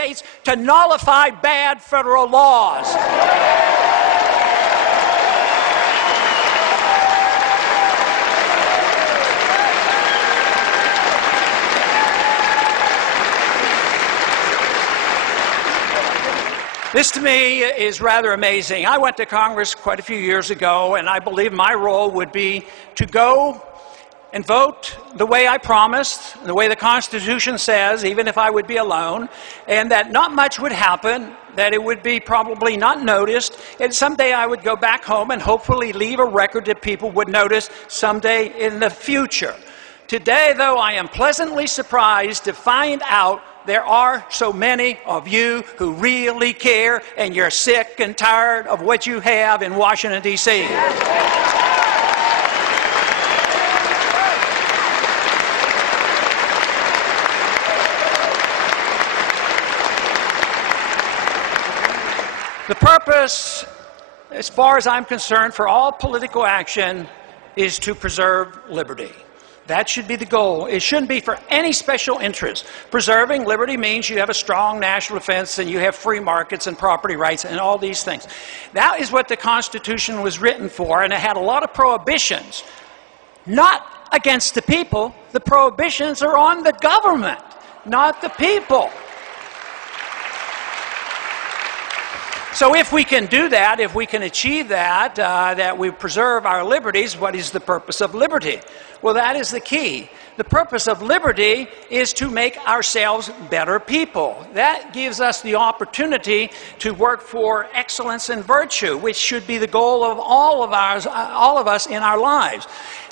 States to nullify bad federal laws. This, to me, is rather amazing. I went to Congress quite a few years ago, and I believe my role would be to go and vote the way I promised, the way the Constitution says, even if I would be alone, and that not much would happen, that it would be probably not noticed, and someday I would go back home and hopefully leave a record that people would notice someday in the future. Today, though, I am pleasantly surprised to find out there are so many of you who really care, and you're sick and tired of what you have in Washington, D.C. The purpose, as far as I'm concerned, for all political action is to preserve liberty. That should be the goal. It shouldn't be for any special interest. Preserving liberty means you have a strong national defense and you have free markets and property rights and all these things. That is what the Constitution was written for, and it had a lot of prohibitions. Not against the people. The prohibitions are on the government, not the people. So if we can do that, if we can achieve that, that we preserve our liberties, what is the purpose of liberty? Well, that is the key. The purpose of liberty is to make ourselves better people. That gives us the opportunity to work for excellence and virtue, which should be the goal of all of us in our lives.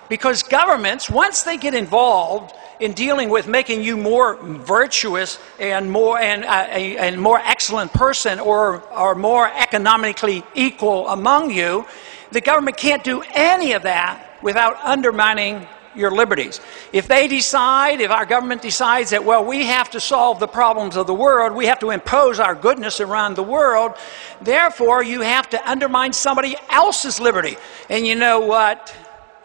Because governments, once they get involved in dealing with making you more virtuous and more excellent person, or more economically equal among you, the government can't do any of that without undermining your liberties. If our government decides that, well, we have to solve the problems of the world, we have to impose our goodness around the world, therefore you have to undermine somebody else's liberty. And you know what?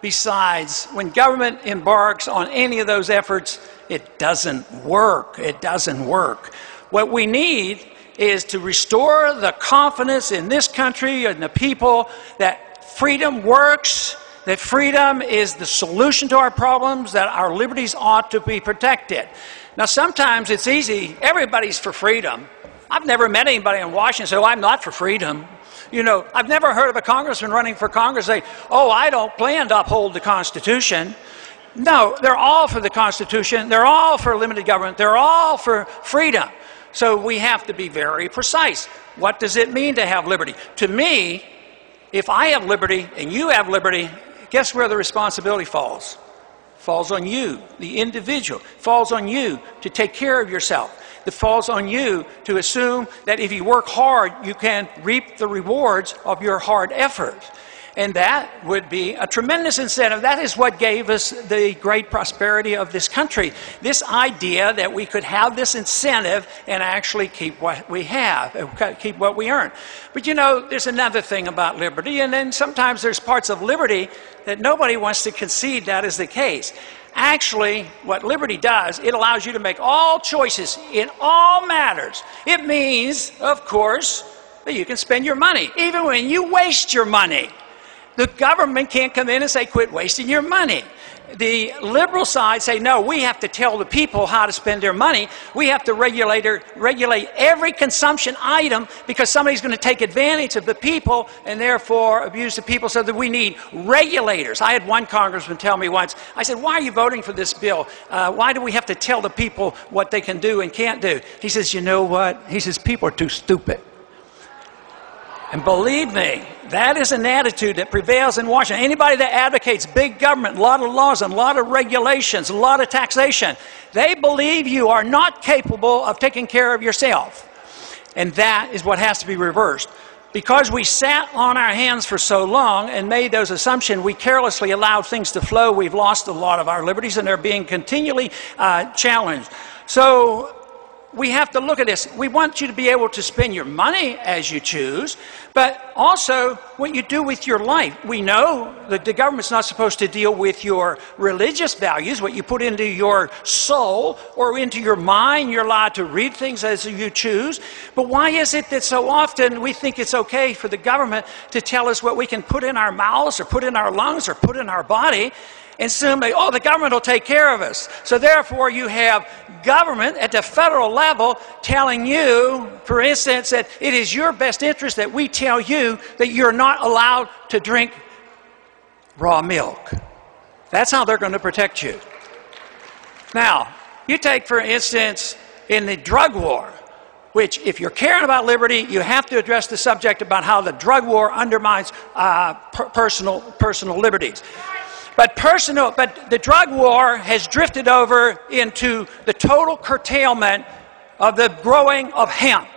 Besides, when government embarks on any of those efforts, it doesn't work. It doesn't work. What we need is to restore the confidence in this country and the people that freedom works, that freedom is the solution to our problems, that our liberties ought to be protected. Now, sometimes it's easy. Everybody's for freedom. I've never met anybody in Washington say, oh, I'm not for freedom. You know, I've never heard of a congressman running for Congress say, oh, I don't plan to uphold the Constitution. No, they're all for the Constitution. They're all for limited government. They're all for freedom. So we have to be very precise. What does it mean to have liberty? To me, if I have liberty and you have liberty, guess where the responsibility falls? Falls on you, the individual. Falls on you to take care of yourself. It falls on you to assume that if you work hard, you can reap the rewards of your hard effort. And that would be a tremendous incentive. That is what gave us the great prosperity of this country. This idea that we could have this incentive and actually keep what we have, keep what we earn. But you know, there's another thing about liberty, and then sometimes there's parts of liberty that nobody wants to concede that is the case. Actually, what liberty does, it allows you to make all choices in all matters. It means, of course, that you can spend your money, even when you waste your money. The government can't come in and say, quit wasting your money. The liberal side say, no, we have to tell the people how to spend their money. We have to regulate every consumption item because somebody's going to take advantage of the people and therefore abuse the people, so that we need regulators. I had one congressman tell me once, I said, why are you voting for this bill? Why do we have to tell the people what they can do and can't do? He says, you know what? He says, people are too stupid. And believe me, that is an attitude that prevails in Washington. Anybody that advocates big government, a lot of laws and a lot of regulations, a lot of taxation, they believe you are not capable of taking care of yourself. And that is what has to be reversed. Because we sat on our hands for so long and made those assumptions, we carelessly allowed things to flow. We've lost a lot of our liberties, and they're being continually challenged. So we have to look at this. We want you to be able to spend your money as you choose, but also what you do with your life. We know that the government's not supposed to deal with your religious values, what you put into your soul or into your mind. You're allowed to read things as you choose. But why is it that so often we think it's okay for the government to tell us what we can put in our mouths or put in our lungs or put in our body? And simply, oh, the government will take care of us. So therefore, you have government at the federal level telling you, for instance, that it is your best interest that we tell you that you're not allowed to drink raw milk. That's how they're going to protect you. Now, you take, for instance, in the drug war, which, if you're caring about liberty, you have to address the subject about how the drug war undermines personal liberties. But the drug war has drifted over into the total curtailment of the growing of hemp.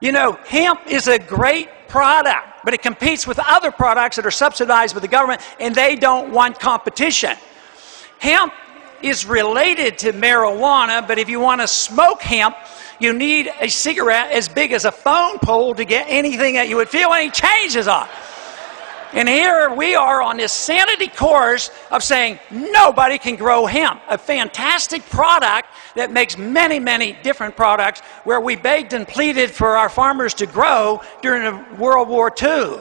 You know, hemp is a great product, but it competes with other products that are subsidized by the government, and they don't want competition. Hemp is related to marijuana, but if you want to smoke hemp, you need a cigarette as big as a phone pole to get anything that you would feel any changes on. And here we are on this sanity course of saying nobody can grow hemp, a fantastic product that makes many, many different products, where we begged and pleaded for our farmers to grow during World War II.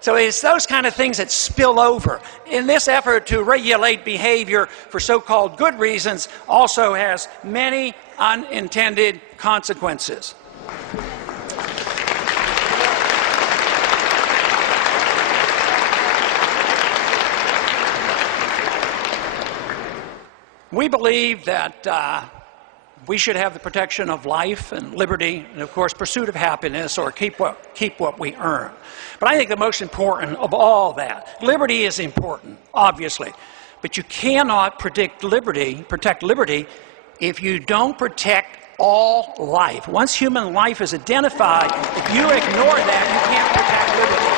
So it's those kind of things that spill over. In this effort to regulate behavior for so-called good reasons also has many unintended consequences. We believe that we should have the protection of life and liberty and, of course, pursuit of happiness, or keep what we earn. But I think the most important of all that, liberty is important, obviously, but you cannot protect liberty if you don't protect all life. Once human life is identified, if you ignore that, you can't protect liberty.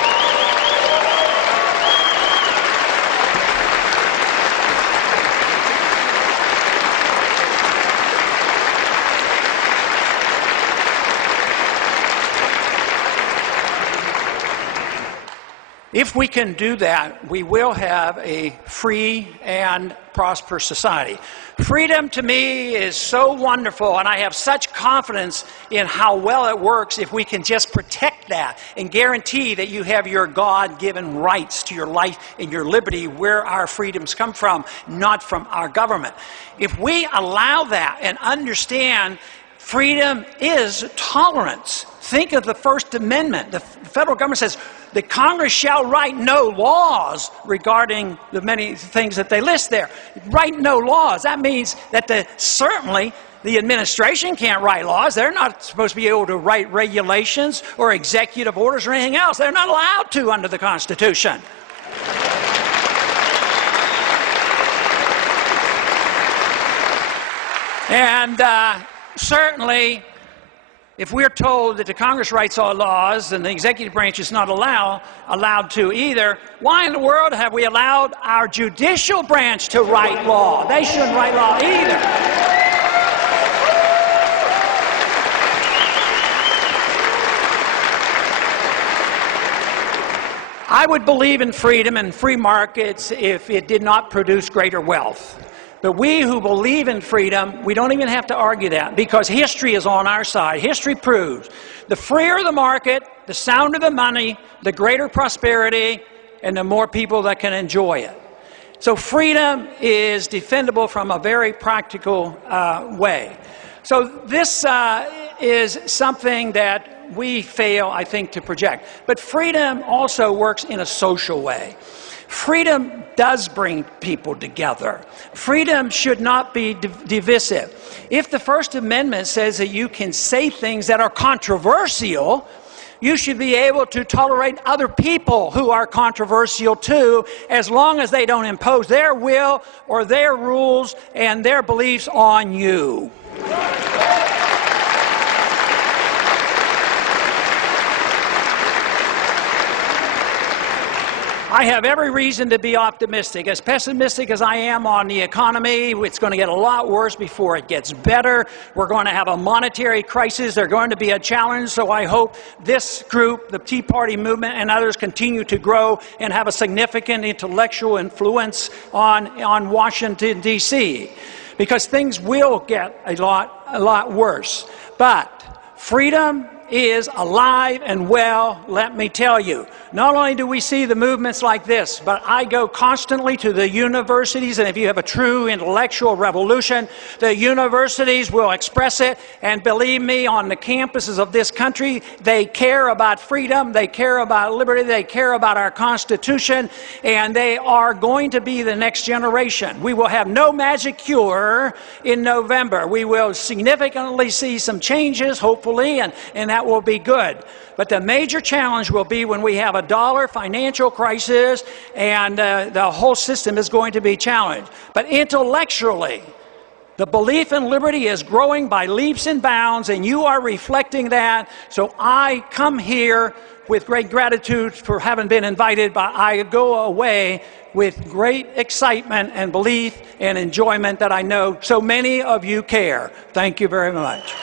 If we can do that, we will have a free and prosperous society. Freedom to me is so wonderful, and I have such confidence in how well it works if we can just protect that and guarantee that you have your God-given rights to your life and your liberty, where our freedoms come from, not from our government. If we allow that and understand freedom is tolerance. Think of the First Amendment. The federal government says the Congress shall write no laws regarding the many things that they list there. Write no laws. That means that certainly the administration can't write laws. They're not supposed to be able to write regulations or executive orders or anything else. They're not allowed to under the Constitution. And certainly, if we're told that the Congress writes all laws and the executive branch is not allowed to either, why in the world have we allowed our judicial branch to write law? They shouldn't write law either. I would believe in freedom and free markets if it did not produce greater wealth. But we who believe in freedom, we don't even have to argue that, because history is on our side. History proves the freer the market, the sounder the money, the greater prosperity, and the more people that can enjoy it. So freedom is defendable from a very practical way. So this is something that we fail, I think, to project. But freedom also works in a social way. Freedom does bring people together. Freedom should not be divisive. If the First Amendment says that you can say things that are controversial, you should be able to tolerate other people who are controversial too, as long as they don't impose their will or their rules and their beliefs on you. I have every reason to be optimistic. As pessimistic as I am on the economy, it's going to get a lot worse before it gets better. We're going to have a monetary crisis. There's going to be a challenge. So I hope this group, the Tea Party movement, and others continue to grow and have a significant intellectual influence on Washington, D.C., because things will get a lot worse. But freedom is alive and well, let me tell you. Not only do we see the movements like this, but I go constantly to the universities, and if you have a true intellectual revolution, the universities will express it, and believe me, on the campuses of this country, they care about freedom, they care about liberty, they care about our Constitution, and they are going to be the next generation. We will have no magic cure in November. We will significantly see some changes, hopefully, and that will be good. But the major challenge will be when we have a dollar financial crisis and the whole system is going to be challenged. But intellectually, the belief in liberty is growing by leaps and bounds, and you are reflecting that. So I come here with great gratitude for having been invited, but I go away with great excitement and belief and enjoyment that I know so many of you care. Thank you very much.